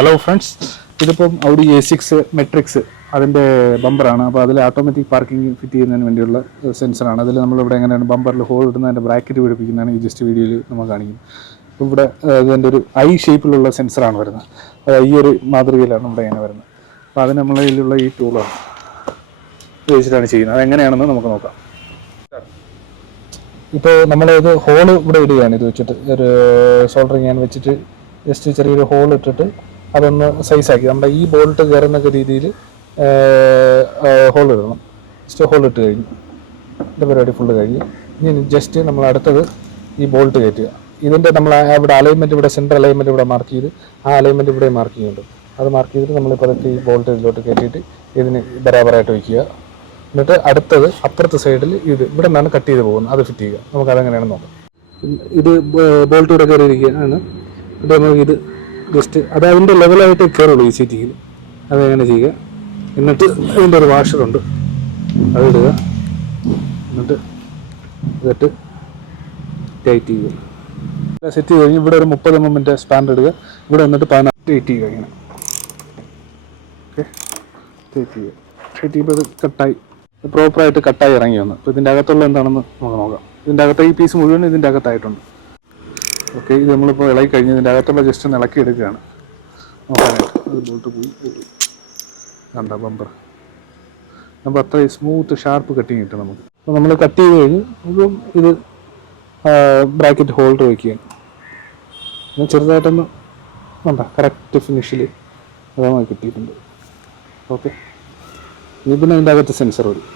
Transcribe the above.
Hello friends, ഇതിപ്പം Audi A6 matrix അതിൻ്റെ ബമ്പറാണ്. അപ്പോൾ അതിൽ ഓട്ടോമാറ്റിക് പാർക്കിംഗ് ഫിറ്റ് ചെയ്യുന്നതിന് വേണ്ടിയുള്ള സെൻസറാണ്. അതിൽ നമ്മളിവിടെ എങ്ങനെയാണ് ബമ്പറിൽ ഹോൾ ഇടുന്നതിൻ്റെ ബ്രാക്കറ്റ് പിടിപ്പിക്കുന്നതാണ് ഈ ജസ്റ്റ് വീഡിയോയിൽ നമ്മൾ കാണിക്കും. അപ്പോൾ ഇവിടെ ഇതിൻ്റെ ഒരു ഐ സെൻസറാണ് വരുന്നത്. ഈ ഒരു മാതൃകയിലാണ് ഇവിടെ ഇങ്ങനെ വരുന്നത്. അപ്പോൾ അതിന് നമ്മളെ കയ്യിലുള്ള ഈ ടൂളാണ് ഉപയോഗിച്ചിട്ടാണ് ചെയ്യുന്നത്. അതെങ്ങനെയാണെന്ന് നമുക്ക് നോക്കാം. ഇപ്പോൾ നമ്മളിത് ഹോള് ഇവിടെ ഇടുകയാണ്. ഇത് വെച്ചിട്ട് ഒരു സോൾഡറിങ് ഞാൻ വെച്ചിട്ട് ജസ്റ്റ് ചെറിയൊരു ഹോൾ ഇട്ടിട്ട് അതൊന്ന് സൈസാക്കി നമ്മുടെ ഈ ബോൾട്ട് കയറുന്നൊക്കെ രീതിയിൽ ഹോൾ ഇടണം. ജസ്റ്റ് ഹോൾ ഇട്ട് കഴിഞ്ഞു, ഇതിൻ്റെ പരിപാടി ഫുള്ള് കഴിഞ്ഞു. ഇനി ജസ്റ്റ് നമ്മൾ അടുത്തത് ഈ ബോൾട്ട് കയറ്റുക. ഇതിൻ്റെ നമ്മൾ ഇവിടെ അലൈൻമെൻറ്റ്, ഇവിടെ സെൻറ്റർ അലൈൻമെൻറ്റ് ഇവിടെ മാർക്ക് ചെയ്ത് ആ അലൈൻമെൻറ്റ് ഇവിടെ മാർക്ക് ചെയ്യുന്നുണ്ട്. അത് മാർക്ക് ചെയ്തിട്ട് നമ്മളിപ്പോൾ അതൊക്കെ ഈ ബോൾട്ട് ഇതിലോട്ട് കയറ്റിയിട്ട് ഇതിന് ബരാബറായിട്ട് വയ്ക്കുക. എന്നിട്ട് അടുത്തത് അപ്പുറത്തെ സൈഡിൽ ഇവിടെ നിന്നാണ് കട്ട് ചെയ്ത് പോകുന്നത്, അത് ഫിറ്റ് ചെയ്യുക. നമുക്കതെങ്ങനെയാണെന്ന് നോക്കാം. ഇത് ബോൾട്ട് ഇവിടെ കയറിയിരിക്കുകയാണ്. ഇത് നമുക്ക് ഇത് ജസ്റ്റ് അത് അതിൻ്റെ ലെവലായിട്ട് കയറുള്ളൂ ഈ സീറ്റിങ്ങിൽ. അതെങ്ങനെ ചെയ്യുക. എന്നിട്ട് ഇതിൻ്റെ ഒരു വാഷറുണ്ട്, അതിടുക. എന്നിട്ട് ഇതിട്ട് ടൈറ്റ് ചെയ്യുക. സെറ്റ് ചെയ്ത് കഴിഞ്ഞ് ഇവിടെ ഒരു 30 mm സ്പാൻഡ് ഇടുക. ഇവിടെ വന്നിട്ട് 16 ടൈറ്റ് ചെയ്യുക. ഇങ്ങനെ ഓക്കെ, ടൈറ്റ് ചെയ്യുക. ടൈറ്റ് ചെയ്യുമ്പോൾ ഇത് കട്ടായി, പ്രോപ്പറായിട്ട് കട്ടായി ഇറങ്ങി വന്നു. അപ്പോൾ ഇതിൻ്റെ അകത്തുള്ള എന്താണെന്ന് നമുക്ക് നോക്കാം. ഇതിൻ്റെ അകത്ത് ഈ പീസ് മുഴുവൻ ഇതിൻ്റെ അകത്തായിട്ടുണ്ട്. ഓക്കെ, ഇത് നമ്മളിപ്പോൾ ഇളകി കഴിഞ്ഞ് ഇതിൻ്റെ അകത്തുള്ള ജസ്റ്റ് ഒന്ന് ഇളക്കി എടുക്കുകയാണ് നോക്കാനായിട്ട്. അത് ബോൾട്ട് പോയി കണ്ട ബമ്പർ അത്രയും സ്മൂത്ത് ഷാർപ്പ് കട്ടിങ് കിട്ടും നമുക്ക്. അപ്പോൾ നമ്മൾ കട്ട് ചെയ്ത് കഴിഞ്ഞ് ഇപ്പം ഇത് ബ്രാക്കറ്റ് ഹോൾഡർ വയ്ക്കുകയാണ്. പിന്നെ ചെറുതായിട്ടൊന്ന് വേണ്ട കറക്റ്റ് ഫിനിഷിൽ അതമായി കിട്ടിയിട്ടുണ്ട്. ഓക്കെ, ഇനി പിന്നെ അതിൻ്റെ അകത്ത് സെൻസർ വരും.